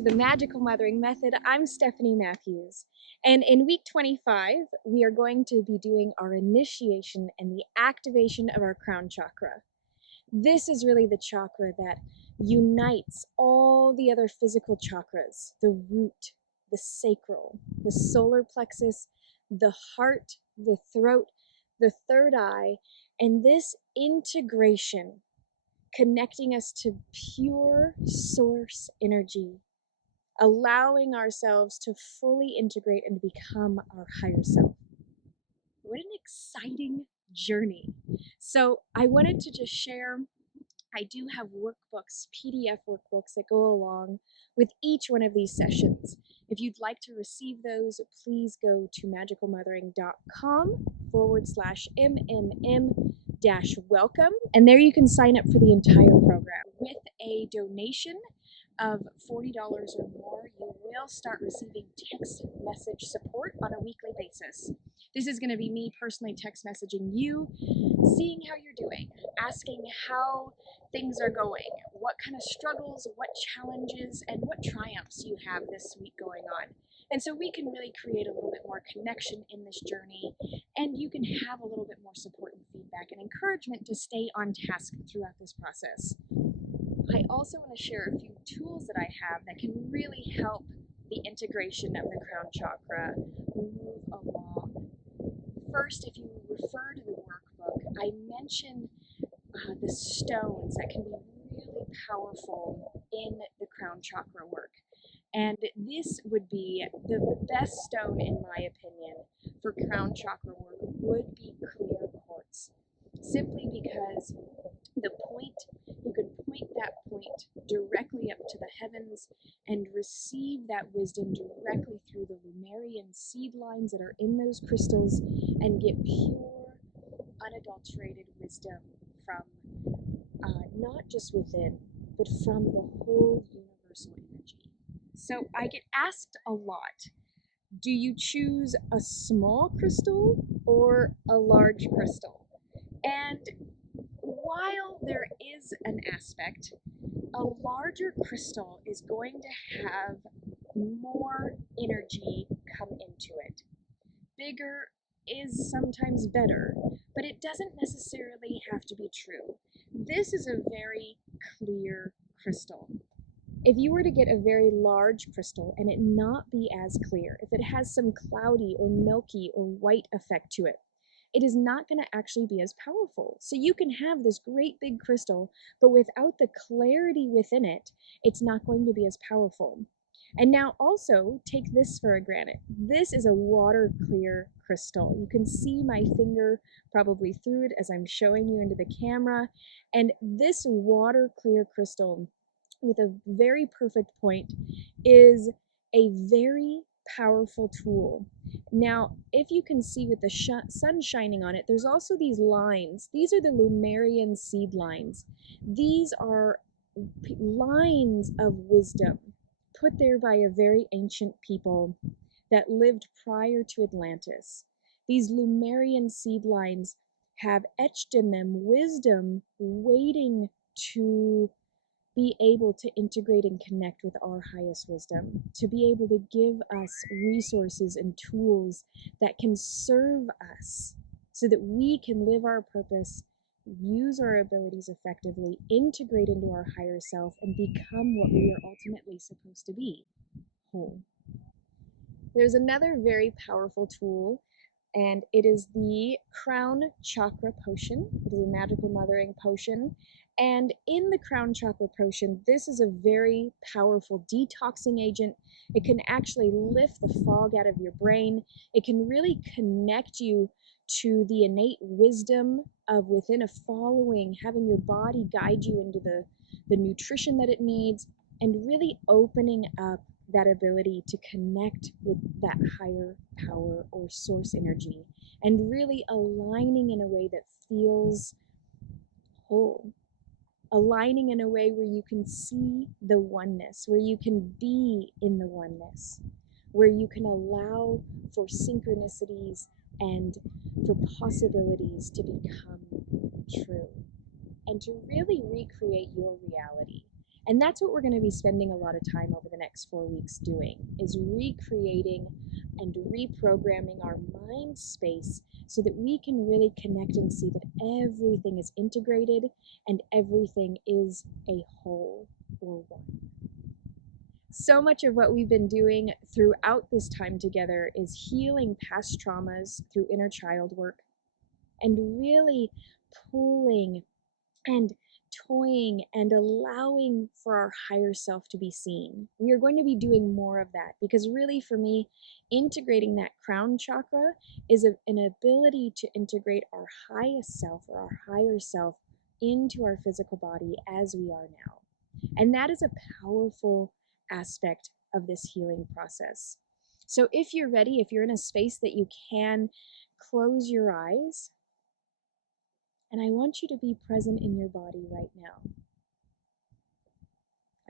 to the Magical Mothering Method. I'm Stephanie Matthews, and in week 25, we are going to be doing our initiation and the activation of our crown chakra. This is really the chakra that unites all the other physical chakras, the root, the sacral, the solar plexus, the heart, the throat, the third eye, and this integration connecting us to pure source energy, allowing ourselves to fully integrate and become our higher self. What an exciting journey. So I wanted to just share, I do have workbooks, PDF workbooks that go along with each one of these sessions. If you'd like to receive those, please go to magicalmothering.com/MMM-welcome, and there you can sign up for the entire program. With a donation of $40 or more, you will start receiving text message support on a weekly basis. This is going to be me personally text messaging you, seeing how you're doing, asking how things are going, what kind of struggles, what challenges, and what triumphs you have this week going on. And so we can really create a little bit more connection in this journey, and you can have a little bit more support and feedback and encouragement to stay on task throughout this process. I also want to share a few tools that I have that can really help the integration of the crown chakra move along. First, if you refer to the workbook, I mentioned the stones that can be really powerful in the crown chakra work. And this would be the best stone, in my opinion, for crown chakra work would be clear quartz. Simply because you can point that point directly up to the heavens and receive that wisdom directly through the Lumerian seed lines that are in those crystals and get pure, unadulterated wisdom from not just within, but from the whole universal energy. So I get asked a lot, do you choose a small crystal or a large crystal? And while there is an aspect, a larger crystal is going to have more energy come into it. Bigger is sometimes better, but it doesn't necessarily have to be true. This is a very clear crystal. If you were to get a very large crystal and it not be as clear, if it has some cloudy or milky or white effect to it, it is not going to actually be as powerful. So you can have this great big crystal, but without the clarity within it, it's not going to be as powerful. And now also take this for granted. This is a water clear crystal. You can see my finger probably through it as I'm showing you into the camera. And this water clear crystal with a very perfect point is a very powerful tool. Now, if you can see with the sun shining on it, there's also these lines. These are the Lumerian seed lines. These are lines of wisdom put there by a very ancient people that lived prior to Atlantis. These Lumerian seed lines have etched in them wisdom waiting to be able to integrate and connect with our highest wisdom, to be able to give us resources and tools that can serve us so that we can live our purpose, use our abilities effectively, integrate into our higher self, and become what we are ultimately supposed to be, whole. There's another very powerful tool, and it is the Crown Chakra Potion. It is a magical mothering potion. And in the Crown Chakra Potion, this is a very powerful detoxing agent. It can actually lift the fog out of your brain. It can really connect you to the innate wisdom of within a following, having your body guide you into the nutrition that it needs, and really opening up that ability to connect with that higher power or source energy, and really aligning in a way that feels whole. Aligning in a way where you can see the oneness, where you can be in the oneness, where you can allow for synchronicities and for possibilities to become true, and to really recreate your reality. And that's what we're going to be spending a lot of time over the next 4 weeks doing, is recreating and reprogramming our mind space so that we can really connect and see that everything is integrated and everything is a whole or one. So much of what we've been doing throughout this time together is healing past traumas through inner child work and really pulling and toying and allowing for our higher self to be seen. We are going to be doing more of that because really for me, integrating that crown chakra is an ability to integrate our highest self or our higher self into our physical body as we are now. And that is a powerful aspect of this healing process. So if you're ready, if you're in a space that you can close your eyes, and I want you to be present in your body right now.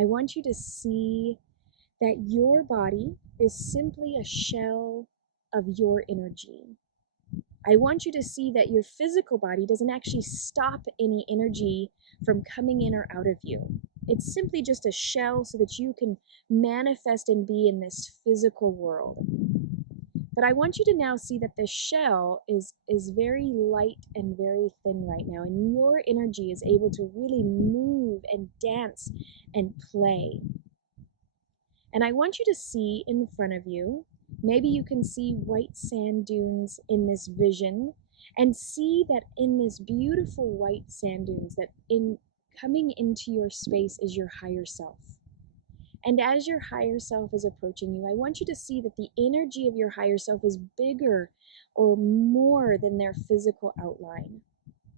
I want you to see that your body is simply a shell of your energy. I want you to see that your physical body doesn't actually stop any energy from coming in or out of you. It's simply just a shell so that you can manifest and be in this physical world. But I want you to now see that the shell is very light and very thin right now, and your energy is able to really move and dance and play. And I want you to see in front of you, maybe you can see white sand dunes in this vision, and see that in this beautiful white sand dunes, that in coming into your space is your higher self. And as your higher self is approaching you, I want you to see that the energy of your higher self is bigger or more than their physical outline.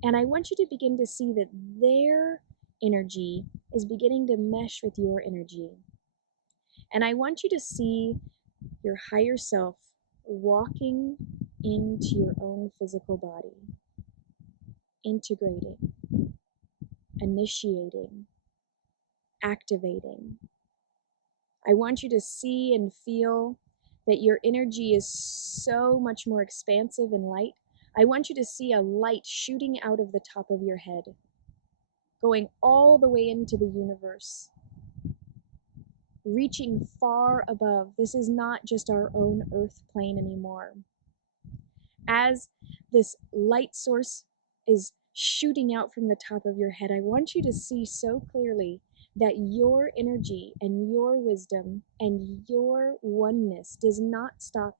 And I want you to begin to see that their energy is beginning to mesh with your energy. And I want you to see your higher self walking into your own physical body, integrating, initiating, activating. I want you to see and feel that your energy is so much more expansive and light. I want you to see a light shooting out of the top of your head, going all the way into the universe, reaching far above. This is not just our own earth plane anymore. As this light source is shooting out from the top of your head, I want you to see so clearly that your energy and your wisdom and your oneness does not stop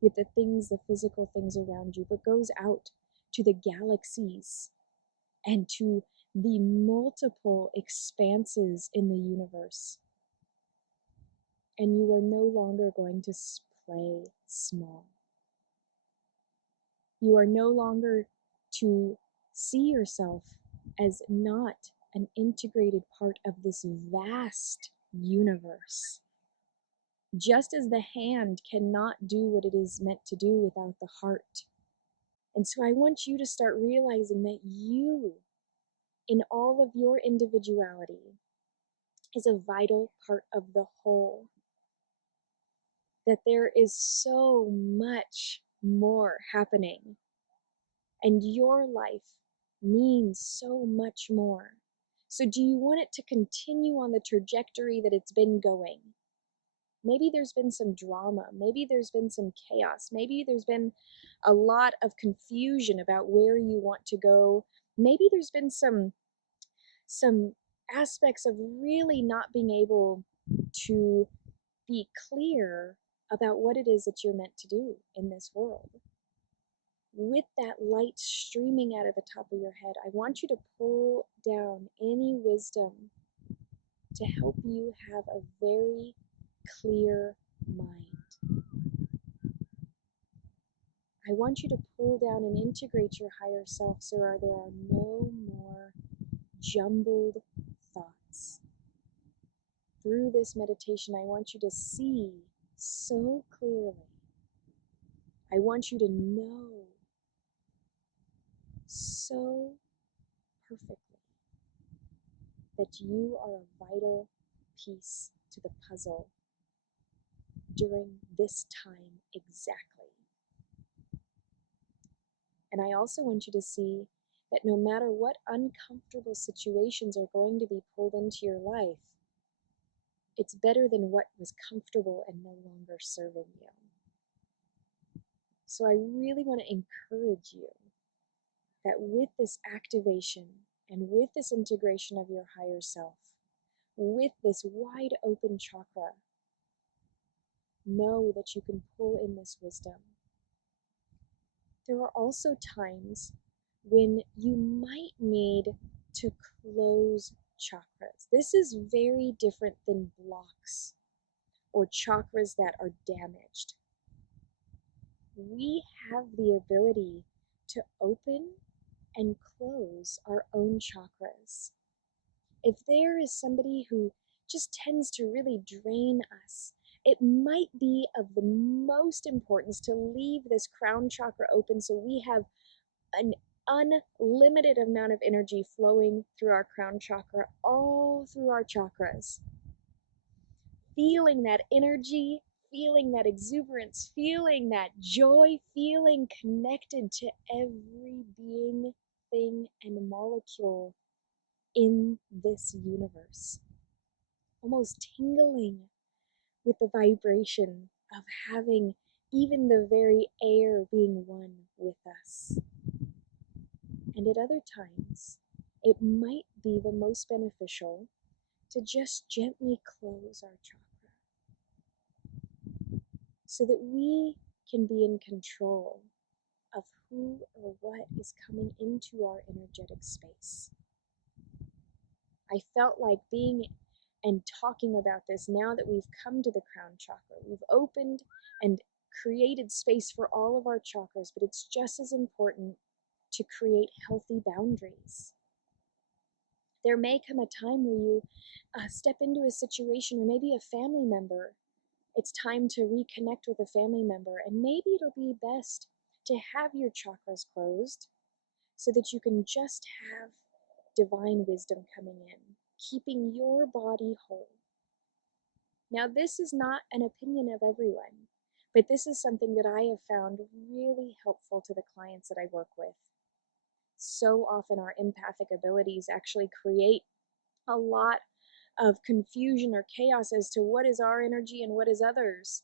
with the things, the physical things around you, but goes out to the galaxies and to the multiple expanses in the universe. And you are no longer going to play small. You are no longer to see yourself as not an integrated part of this vast universe. Just as the hand cannot do what it is meant to do without the heart. And so I want you to start realizing that you, in all of your individuality, is a vital part of the whole. That there is so much more happening. And your life means so much more. So do you want it to continue on the trajectory that it's been going? Maybe there's been some drama. Maybe there's been some chaos. Maybe there's been a lot of confusion about where you want to go. Maybe there's been some aspects of really not being able to be clear about what it is that you're meant to do in this world. With that light streaming out of the top of your head, I want you to pull down any wisdom to help you have a very clear mind. I want you to pull down and integrate your higher self so there are no more jumbled thoughts. Through this meditation, I want you to see so clearly. I want you to know so perfectly that you are a vital piece to the puzzle during this time exactly. And I also want you to see that no matter what uncomfortable situations are going to be pulled into your life, it's better than what was comfortable and no longer serving you. So I really want to encourage you that with this activation and with this integration of your higher self, with this wide open chakra, know that you can pull in this wisdom. There are also times when you might need to close chakras. This is very different than blocks or chakras that are damaged. We have the ability to open and close our own chakras. If there is somebody who just tends to really drain us, it might be of the most importance to leave this crown chakra open so we have an unlimited amount of energy flowing through our crown chakra, all through our chakras. Feeling that energy, feeling that exuberance, feeling that joy, feeling connected to every being, thing, and molecule in this universe. Almost tingling with the vibration of having even the very air being one with us. And at other times, it might be the most beneficial to just gently close our chakra so that we can be in control of who or what is coming into our energetic space. I felt like being and talking about this now that we've come to the crown chakra. We've opened and created space for all of our chakras, but it's just as important to create healthy boundaries. There may come a time where you step into a situation, or maybe a family member. It's time to reconnect with a family member, and maybe it'll be best to have your chakras closed so that you can just have divine wisdom coming in, keeping your body whole. Now, this is not an opinion of everyone, but this is something that I have found really helpful to the clients that I work with. So often our empathic abilities actually create a lot of confusion or chaos as to what is our energy and what is others.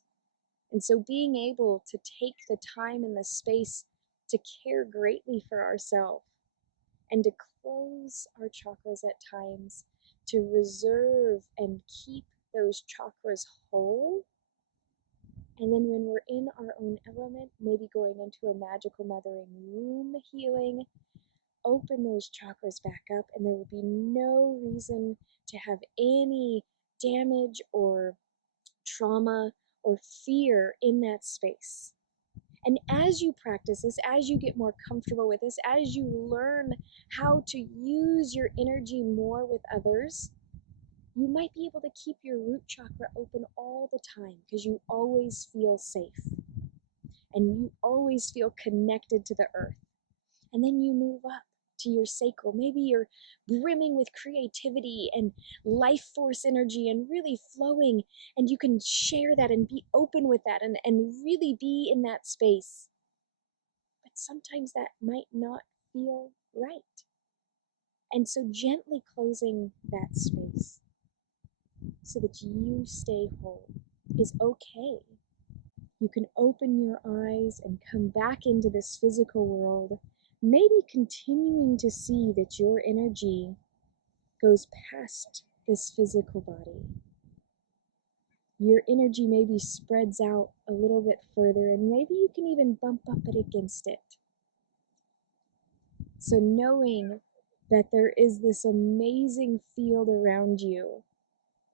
And so being able to take the time and the space to care greatly for ourselves and to close our chakras at times, to reserve and keep those chakras whole. And then when we're in our own element, maybe going into a magical mothering womb healing, open those chakras back up, and there will be no reason to have any damage or trauma or fear in that space. And as you practice this, as you get more comfortable with this, as you learn how to use your energy more with others, you might be able to keep your root chakra open all the time because you always feel safe and you always feel connected to the earth. And then you move up to your sacral. Maybe you're brimming with creativity and life force energy and really flowing, and you can share that and be open with that and really be in that space. But sometimes that might not feel right. And so gently closing that space so that you stay whole is okay. You can open your eyes and come back into this physical world, maybe continuing to see that your energy goes past this physical body. Your energy maybe spreads out a little bit further, and maybe you can even bump up it against it. So knowing that there is this amazing field around you,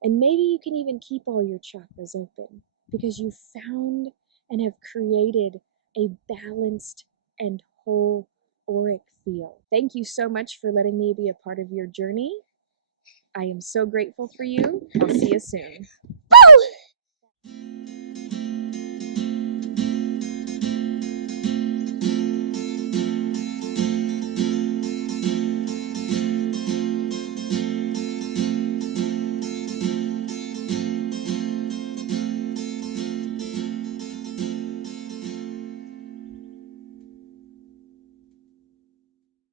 and maybe you can even keep all your chakras open because you found and have created a balanced and whole auric field. Thank you so much for letting me be a part of your journey. I am so grateful for you. I'll see you soon.